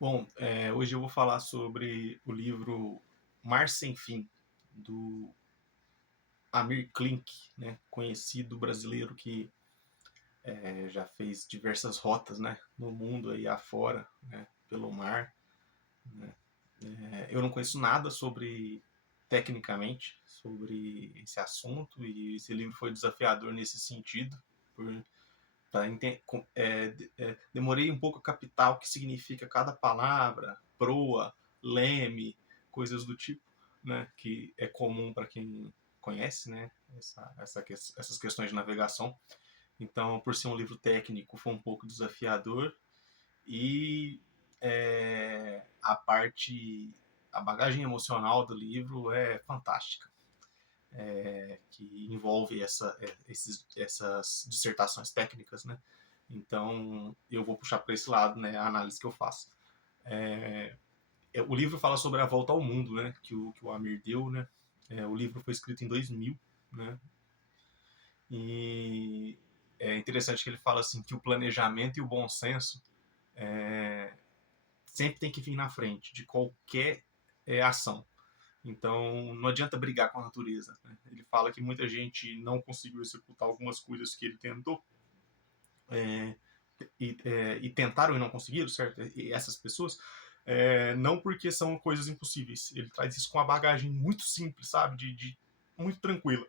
Bom, hoje eu vou falar sobre o livro Mar Sem Fim, do Amir Klink, né, conhecido brasileiro que já fez diversas rotas, né, no mundo aí afora, né, pelo mar. Né. Eu não conheço nada sobre, tecnicamente, sobre esse assunto, e esse livro foi desafiador nesse sentido, por, demorei um pouco a captar o que significa cada palavra, proa, leme, coisas do tipo, né, que é comum para quem conhece, né, essas questões de navegação. Então, por ser um livro técnico, foi um pouco desafiador. E a parte, a bagagem emocional do livro é fantástica, que envolve essas dissertações técnicas, né? Então, eu vou puxar para esse lado, né, a análise que eu faço. O livro fala sobre a volta ao mundo, né, que o Amir deu, né? O livro foi escrito em 2000, né? E é interessante que ele fala assim que o planejamento e o bom senso sempre tem que vir na frente de qualquer ação. Então, não adianta brigar com a natureza, né? Ele fala que muita gente não conseguiu executar algumas coisas que ele tentou, é, e tentaram e não conseguiram, certo? E essas pessoas, não porque são coisas impossíveis. Ele traz isso com uma bagagem muito simples, sabe? Muito tranquila,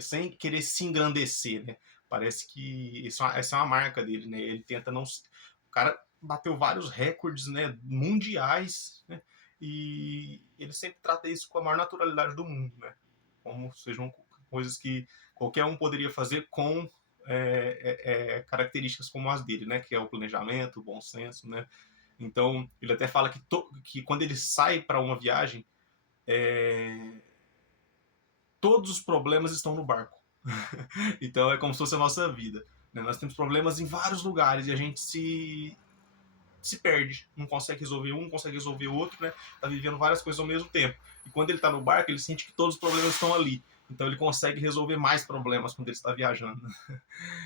sem querer se engrandecer, né? Parece que essa é uma marca dele, né? Ele tenta não. O cara bateu vários recordes, né, mundiais, né? E ele sempre trata isso com a maior naturalidade do mundo, né? Como sejam coisas que qualquer um poderia fazer com características como as dele, né? Que é o planejamento, o bom senso, né? Então, ele até fala que quando ele sai para uma viagem, todos os problemas estão no barco. Então, é como se fosse a nossa vida, né? Nós temos problemas em vários lugares e a gente se perde, não consegue resolver um, não consegue resolver o outro, né? Tá vivendo várias coisas ao mesmo tempo. E quando ele tá no barco, ele sente que todos os problemas estão ali. Então ele consegue resolver mais problemas quando ele está viajando.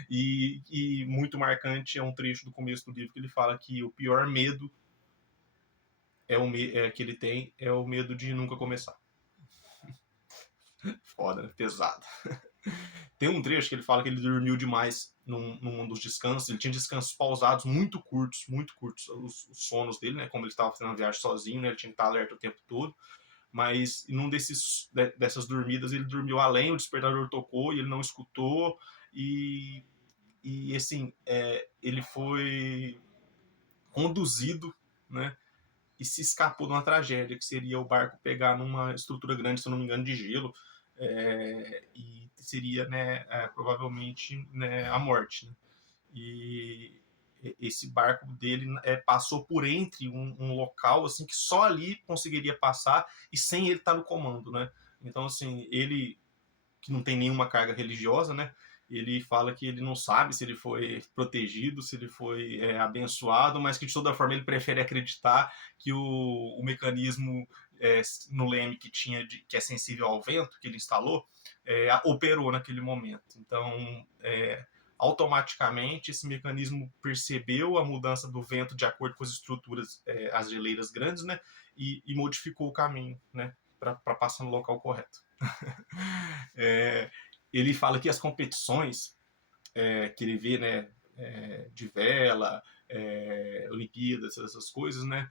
E muito marcante é um trecho do começo do livro que ele fala que o pior medo que ele tem é o medo de nunca começar. Foda, né? Pesado. Tem um trecho que ele fala que ele dormiu demais num dos descansos. Ele tinha descansos pausados muito curtos, os sonos dele, né? Como ele estava fazendo a viagem sozinho, né? Ele tinha que estar alerta o tempo todo. Mas em um dessas dormidas ele dormiu além, o despertador tocou e ele não escutou. E assim, ele foi conduzido, né? E se escapou de uma tragédia, que seria o barco pegar numa estrutura grande, se eu não me engano, de gelo, e seria, né, provavelmente, né, a morte. Né? E esse barco dele passou por entre um local assim que só ali conseguiria passar e sem ele estar no comando, né? Então assim, ele que não tem nenhuma carga religiosa, né? Ele fala que ele não sabe se ele foi protegido, se ele foi abençoado, mas que de toda forma ele prefere acreditar que o mecanismo no leme que tinha que é sensível ao vento que ele instalou operou naquele momento. Então, automaticamente esse mecanismo percebeu a mudança do vento de acordo com as estruturas, as geleiras grandes, né? E modificou o caminho, né? Para passar no local correto. É, ele fala que as competições que ele vê, né, de vela, Olimpíadas, essas coisas, né,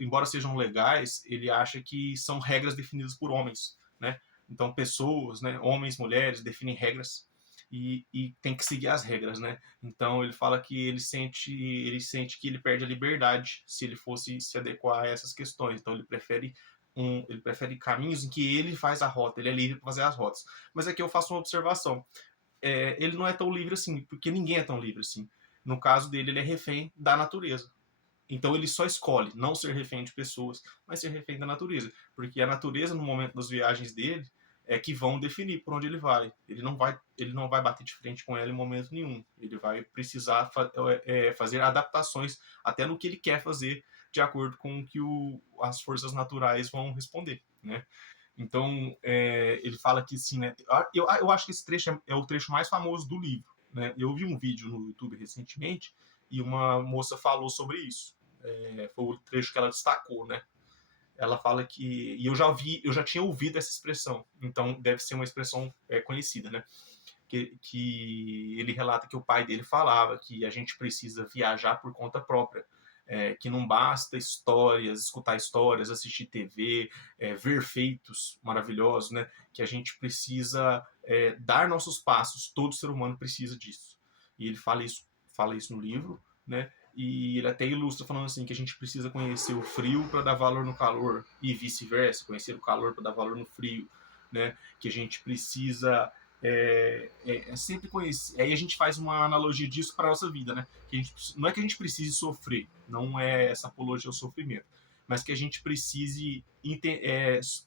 embora sejam legais, ele acha que são regras definidas por homens, né? Então pessoas, né, homens, mulheres, definem regras e tem que seguir as regras, né? Então ele fala que ele sente que ele perde a liberdade se ele fosse se adequar a essas questões. Então ele prefere caminhos em que ele faz a rota, ele é livre para fazer as rotas. Mas aqui eu faço uma observação. Ele não é tão livre assim, porque ninguém é tão livre assim. No caso dele, ele é refém da natureza. Então ele só escolhe não ser refém de pessoas, mas ser refém da natureza. Porque a natureza, no momento das viagens dele, é que vão definir por onde ele vai. Ele não vai bater de frente com ela em momento nenhum. Ele vai precisar fazer adaptações até no que ele quer fazer, de acordo com o que as forças naturais vão responder. Né? Então, ele fala que sim, né? Eu acho que esse trecho é o trecho mais famoso do livro. Né? Eu vi um vídeo no YouTube recentemente e uma moça falou sobre isso. foi o trecho que ela destacou, né? Ela fala que, e eu já tinha ouvido essa expressão, então deve ser uma expressão conhecida, né? Que ele relata que o pai dele falava que a gente precisa viajar por conta própria, que não basta histórias, escutar histórias, assistir TV, ver feitos maravilhosos, né? Que a gente precisa dar nossos passos, todo ser humano precisa disso. E ele fala isso no livro, né? E ele até ilustra falando assim que a gente precisa conhecer o frio para dar valor no calor e vice-versa, conhecer o calor para dar valor no frio, né? Que a gente precisa sempre conhecer. Aí a gente faz uma analogia disso para a nossa vida, né? Que a gente, não é que a gente precise sofrer, não é essa apologia ao sofrimento, mas que a gente precise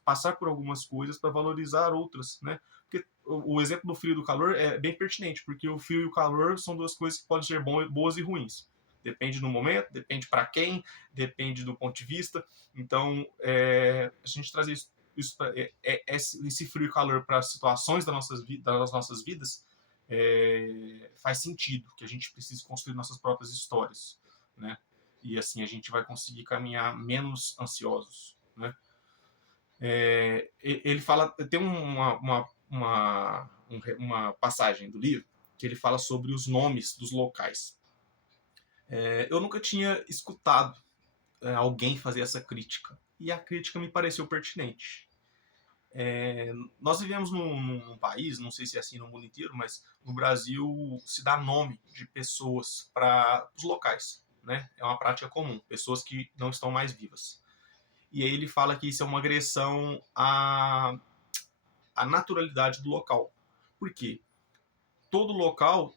passar por algumas coisas para valorizar outras, né? Porque o exemplo do frio e do calor é bem pertinente, porque o frio e o calor são duas coisas que podem ser boas e ruins. Depende do momento, depende para quem, depende do ponto de vista. Então, a gente trazer isso esse frio e calor para situações das nossas vidas faz sentido, que a gente precise construir nossas próprias histórias, né? E assim a gente vai conseguir caminhar menos ansiosos, né? Ele fala, tem uma passagem do livro que ele fala sobre os nomes dos locais. Eu nunca tinha escutado alguém fazer essa crítica, e a crítica me pareceu pertinente. Nós vivemos num país, não sei se é assim no mundo inteiro, mas no Brasil se dá nome de pessoas para os locais, né? É uma prática comum, pessoas que não estão mais vivas. E aí ele fala que isso é uma agressão à naturalidade do local. Por quê? Todo local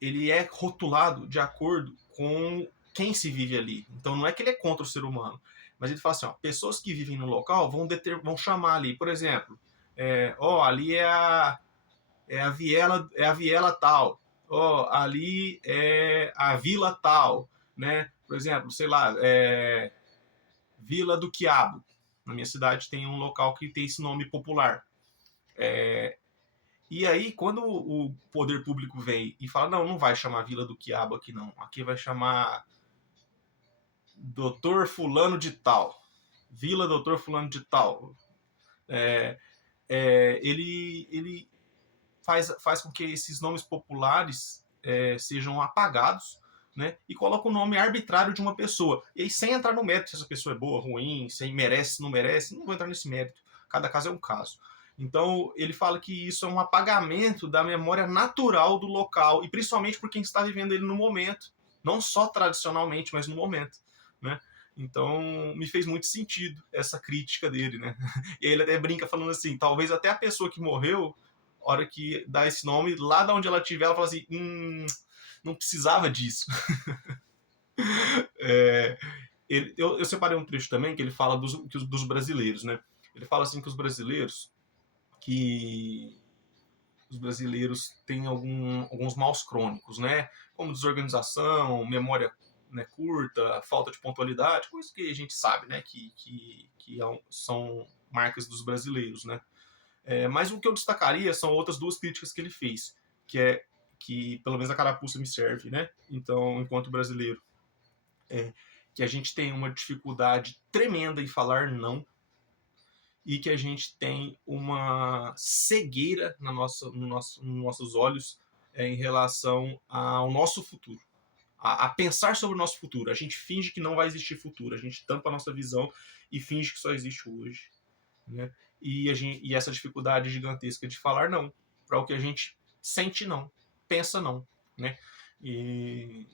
ele é rotulado de acordo com quem se vive ali. Então não é que ele é contra o ser humano, mas ele fala assim, ó, pessoas que vivem no local vão chamar ali, por exemplo, ali é a viela tal, ali é a vila tal, né? Por exemplo, sei lá, Vila do Quiabo. Na minha cidade tem um local que tem esse nome popular. E aí, quando o poder público vem e fala, não vai chamar Vila do Quiabo aqui não, aqui vai chamar Doutor Fulano de Tal, Vila Doutor Fulano de Tal, ele faz com que esses nomes populares sejam apagados, né, e coloca o nome arbitrário de uma pessoa. E aí, sem entrar no mérito se essa pessoa é boa, ruim, se merece, se não merece, não vou entrar nesse mérito. Cada caso é um caso. Então, ele fala que isso é um apagamento da memória natural do local, e principalmente por quem está vivendo ele no momento. Não só tradicionalmente, mas no momento, né? Então, me fez muito sentido essa crítica dele, né? E aí ele até brinca falando assim, talvez até a pessoa que morreu, a hora que dá esse nome, lá de onde ela estiver, ela fala assim, não precisava disso. Eu separei um trecho também que ele fala dos brasileiros, né? Ele fala assim que os brasileiros têm alguns maus crônicos, né? Como desorganização, memória, né, curta, falta de pontualidade, coisas que a gente sabe, né? Que são marcas dos brasileiros, né? Mas o que eu destacaria são outras duas críticas que ele fez, que pelo menos a carapuça me serve, né? Então, enquanto brasileiro, que a gente tem uma dificuldade tremenda em falar não, e que a gente tem uma cegueira nos nossos olhos em relação ao nosso futuro, a pensar sobre o nosso futuro. A gente finge que não vai existir futuro, a gente tampa a nossa visão e finge que só existe hoje, né? E essa dificuldade gigantesca de falar não para o que a gente sente não, pensa não, né? E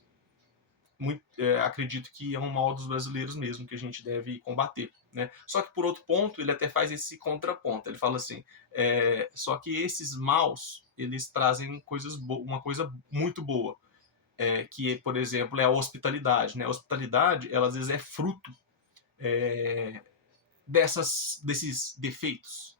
acredito que é um mal dos brasileiros mesmo que a gente deve combater, né? Só que por outro ponto ele até faz esse contraponto. Ele fala assim: só que esses maus eles trazem uma coisa muito boa, que por exemplo é a hospitalidade, né? A hospitalidade ela às vezes é fruto desses defeitos,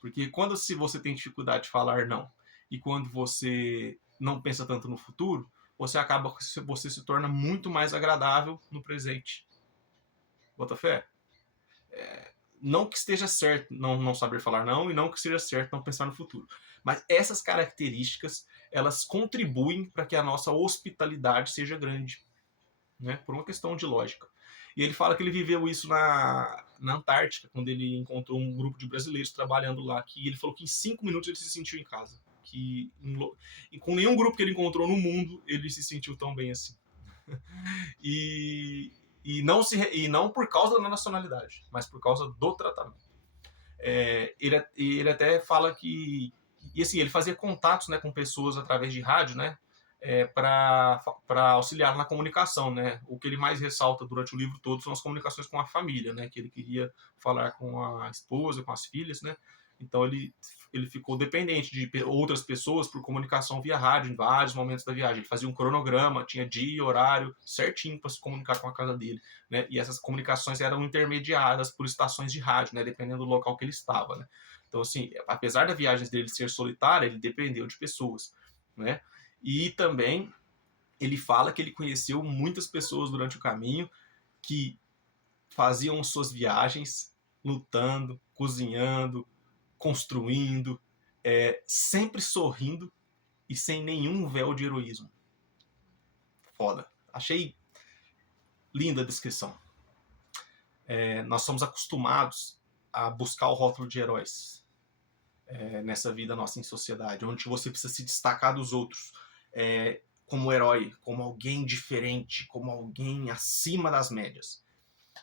porque se você tem dificuldade de falar não e quando você não pensa tanto no futuro, você se torna muito mais agradável no presente. Bota fé? Não que esteja certo não saber falar não, e não que esteja certo não pensar no futuro. Mas essas características, elas contribuem para que a nossa hospitalidade seja grande. né? Por uma questão de lógica. E ele fala que ele viveu isso na Antártica, quando ele encontrou um grupo de brasileiros trabalhando lá, que ele falou que em 5 minutos ele se sentiu em casa. Que e com nenhum grupo que ele encontrou no mundo ele se sentiu tão bem assim. E, e não por causa da nacionalidade, mas por causa do tratamento. Ele até fala que, e assim, ele fazia contatos, né, com pessoas através de rádio, né, para auxiliar na comunicação, né. O que ele mais ressalta durante o livro todo são as comunicações com a família, né, que ele queria falar com a esposa, com as filhas, né. Então ele ficou dependente de outras pessoas por comunicação via rádio em vários momentos da viagem. Ele fazia um cronograma, tinha dia e horário certinho para se comunicar com a casa dele, né? E essas comunicações eram intermediadas por estações de rádio, né? Dependendo do local que ele estava, né? Então, assim, apesar da viagem dele ser solitária, ele dependeu de pessoas, né? E também ele fala que ele conheceu muitas pessoas durante o caminho que faziam suas viagens lutando, cozinhando, construindo, sempre sorrindo e sem nenhum véu de heroísmo. Foda. Achei linda a descrição. Nós somos acostumados a buscar o rótulo de heróis nessa vida nossa em sociedade, onde você precisa se destacar dos outros como herói, como alguém diferente, como alguém acima das médias.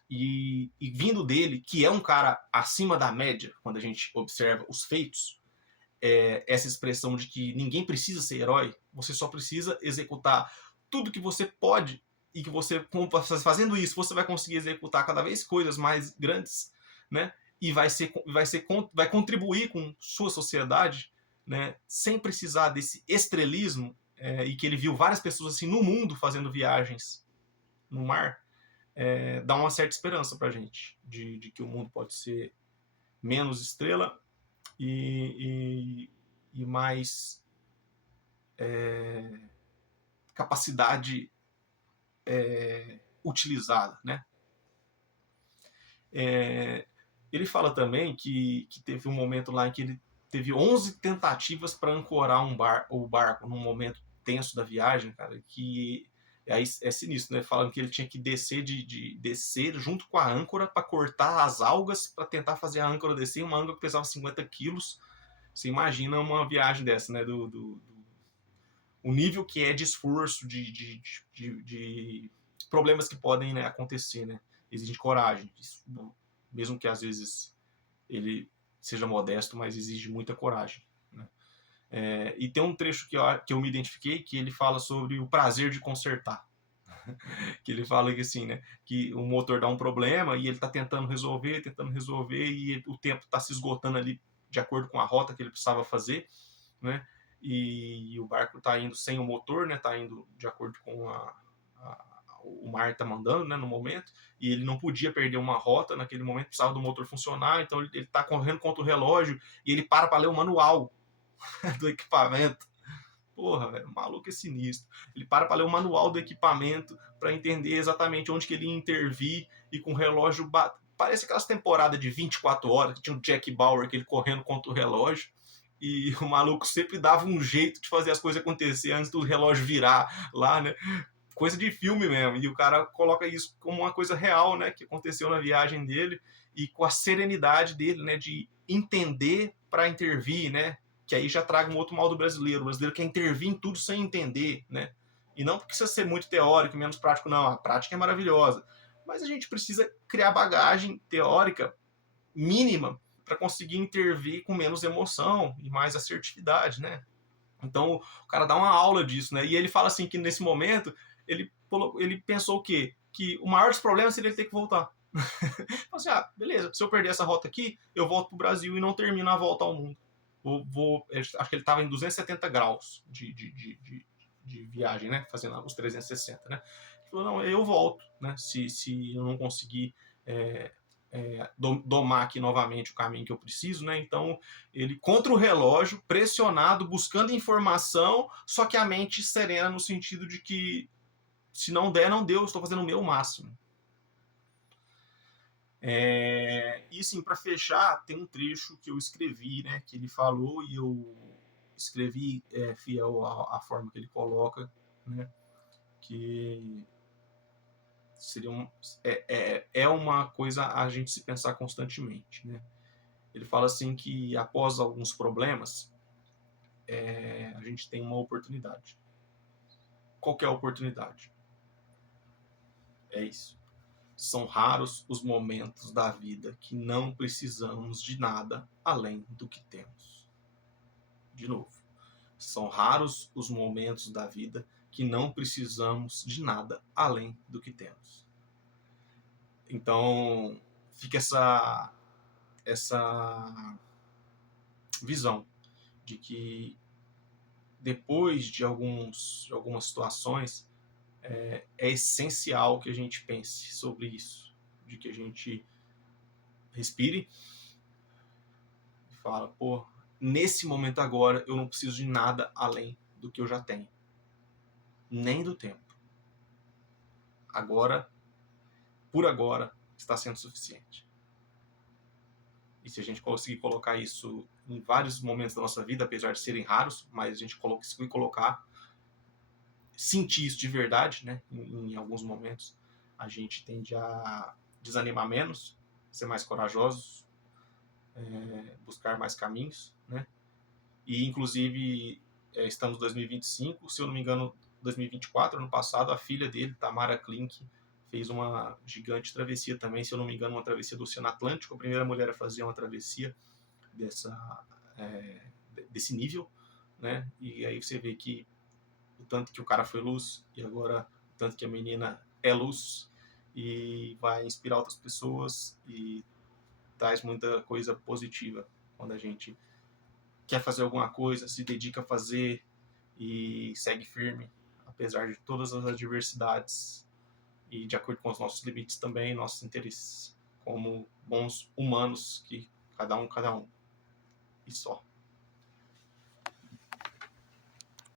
E vindo dele, que é um cara acima da média, quando a gente observa os feitos, essa expressão de que ninguém precisa ser herói, você só precisa executar tudo que você pode e que você, fazendo isso, você vai conseguir executar cada vez coisas mais grandes, né? E vai contribuir com sua sociedade, né? Sem precisar desse estrelismo, e que ele viu várias pessoas assim no mundo fazendo viagens no mar, dá uma certa esperança pra gente de que o mundo pode ser menos estrela e mais capacidade utilizada, né? Ele fala também que teve um momento lá em que ele teve 11 tentativas para ancorar o barco num momento tenso da viagem, cara, que aí é sinistro, né? Falando que ele tinha que descer descer junto com a âncora para cortar as algas para tentar fazer a âncora descer, uma âncora que pesava 50 quilos. Você imagina uma viagem dessa, né? O nível que é de esforço, de problemas que podem, né, acontecer, né? Exige coragem. Isso, mesmo que às vezes ele seja modesto, mas exige muita coragem, né? E tem um trecho que eu me identifiquei, que ele fala sobre o prazer de consertar. Que ele fala que assim, né, que o motor dá um problema e ele está tentando resolver, e o tempo está se esgotando ali de acordo com a rota que ele precisava fazer, né? E o barco está indo sem o motor, né? Está indo de acordo com o mar está mandando, né, no momento, e ele não podia perder uma rota naquele momento, precisava do motor funcionar, então ele está correndo contra o relógio e ele para ler o manual do equipamento. Porra, velho, o maluco é sinistro. Ele para ler o manual do equipamento para entender exatamente onde que ele ia intervir e com o relógio parece aquelas temporadas de 24 horas que tinha o Jack Bauer, que ele correndo contra o relógio. E o maluco sempre dava um jeito de fazer as coisas acontecer antes do relógio virar lá, né? Coisa de filme mesmo. E o cara coloca isso como uma coisa real, né? Que aconteceu na viagem dele e com a serenidade dele, né? De entender para intervir, né? Que aí já traga um outro mal do brasileiro. O brasileiro quer intervir em tudo sem entender, né? E não porque precisa ser muito teórico, menos prático, não. A prática é maravilhosa. Mas a gente precisa criar bagagem teórica mínima para conseguir intervir com menos emoção e mais assertividade, né? Então o cara dá uma aula disso, né? E ele fala assim que nesse momento ele pensou o quê? Que o maior dos problemas seria ele ter que voltar. Então, assim, beleza, se eu perder essa rota aqui, eu volto pro Brasil e não termino a volta ao mundo. Acho que ele estava em 270 graus de viagem, né? Fazendo os 360, né? Ele falou, não, eu volto, né? Se eu não conseguir domar aqui novamente o caminho que eu preciso, né? Então ele contra o relógio, pressionado, buscando informação, só que a mente serena no sentido de que se não der, não deu, eu estou fazendo o meu máximo. E sim, para fechar, tem um trecho que eu escrevi, né? Que ele falou e eu escrevi fiel à forma que ele coloca, né? Que Seria é uma coisa a gente se pensar constantemente, né? Ele fala assim que após alguns problemas, a gente tem uma oportunidade. Qual que é a oportunidade? É isso. São raros os momentos da vida que não precisamos de nada além do que temos. De novo, são raros os momentos da vida que não precisamos de nada além do que temos. Então, fica essa visão de que depois de algumas situações, é essencial que a gente pense sobre isso, de que a gente respire e fala, pô, nesse momento agora eu não preciso de nada além do que eu já tenho, nem do tempo. Agora, por agora, está sendo suficiente. E se a gente conseguir colocar isso em vários momentos da nossa vida, apesar de serem raros, mas a gente conseguir colocar, sentir isso de verdade, né? Em alguns momentos, a gente tende a desanimar menos, ser mais corajosos, buscar mais caminhos, né? E, inclusive, estamos em 2025, se eu não me engano, 2024, ano passado, a filha dele, Tamara Klink, fez uma gigante travessia também, se eu não me engano, uma travessia do Oceano Atlântico, a primeira mulher a fazer uma travessia desse nível, né? E aí você vê que o tanto que o cara foi luz e agora o tanto que a menina é luz e vai inspirar outras pessoas e traz muita coisa positiva quando a gente quer fazer alguma coisa, se dedica a fazer e segue firme, apesar de todas as adversidades e de acordo com os nossos limites também, nossos interesses, como bons humanos que cada um e só.